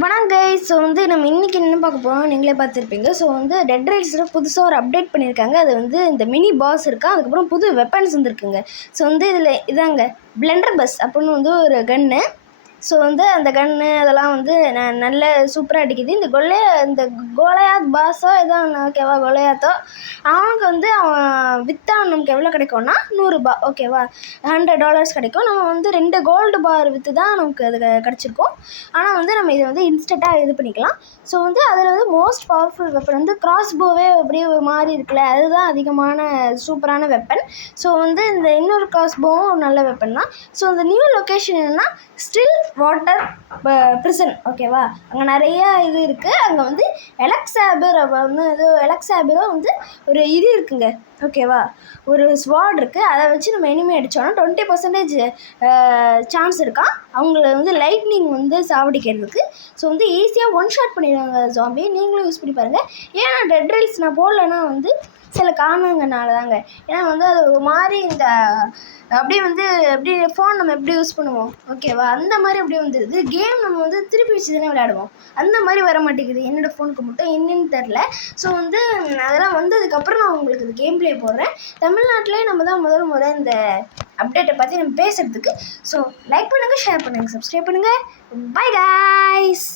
வணக்கம் guys. So நம்ம இன்றைக்கி என்ன பார்க்க போகிறோம் நீங்களே பார்த்துருப்பீங்க. ஸோ டெட் ரைல்ஸில் புதுசாக ஒரு அப்டேட் பண்ணியிருக்காங்க. அது இந்த மினி பாஸ் இருக்கா, அதுக்கப்புறம் புது வெப்பன்ஸ் வந்துருக்குங்க. ஸோ இதில் இதாங்க பிளண்டர் பஸ் அப்படின்னு ஒரு கன்று. ஸோ அந்த கன்று அதெல்லாம் நல்ல சூப்பராக அடிக்குது. இந்த கோலையாத் பாஸோ இதான் ஓகேவா, கோலையாத்தோ அவனுக்கு அவன் விற்றா நமக்கு எவ்வளோ கிடைக்கும்னா $100 ஓகேவா, $100 கிடைக்கும். நம்ம 2 கோல்டு பார் விற்று தான் நமக்கு அது கிடச்சிருக்கும். ஆனால் நம்ம இதை இன்ஸ்டண்ட்டாக இது பண்ணிக்கலாம். ஸோ அதில் மோஸ்ட் பவர்ஃபுல் வெப்பன் கிராஸ் போவே அப்படியே ஒரு மாதிரி இருக்குல்ல, அதுதான் அதிகமான சூப்பரான வெப்பன். ஸோ இந்த இன்னொரு கிராஸ் போவும் நல்ல வெப்பன் தான். ஸோ அந்த நியூ லொக்கேஷன் என்னென்னா ஸ்டில் வாட்டர் ப்ரிசன் ஓகேவா. அங்கே நிறையா இது இருக்குது. அங்கே எலக்ஸாபர் எலக்ஸாபரோ ஒரு இது இருக்குங்க ஓகேவா, ஒரு ஸ்வாட் இருக்குது. அதை வச்சு நம்ம எனிமி அடித்தோன்னா 20% சான்ஸ் இருக்கான் அவங்கள லைட்னிங் சாவடிக்கிறதுக்கு. ஸோ ஈஸியாக ஒன் ஷாட் பண்ணிடுவாங்க ஜாம்பி. நீங்களும் யூஸ் பண்ணி பாருங்கள். ஏன்னா டெட் ரைல்ஸ் நான் போடலைன்னா சில காரணங்கனால தாங்க. ஏன்னா அது ஒரு மாதிரி அப்படியே அப்படியே ஃபோன் நம்ம எப்படி யூஸ் பண்ணுவோம் ஓகேவா, அந்த மாதிரி அப்படியே வந்துடுது. கேம் நம்ம திருப்பி வச்சு தானே விளையாடுவோம், அந்த மாதிரி வர மாட்டேங்குது என்னோடய ஃபோனுக்கு மட்டும், என்னன்னு தெரில. ஸோ அதெல்லாம் வந்ததுக்கப்புறம் நான் உங்களுக்கு இந்த கேம் ப்ளே போடுறேன். தமிழ்நாட்டிலே நம்ம தான் முதல் முறை இந்த அப்டேட்டை பற்றி நம்ம பேசுகிறதுக்கு. ஸோ லைக் பண்ணுங்கள், ஷேர் பண்ணுங்கள், சப்ஸ்கிரைப் பண்ணுங்கள். By guys.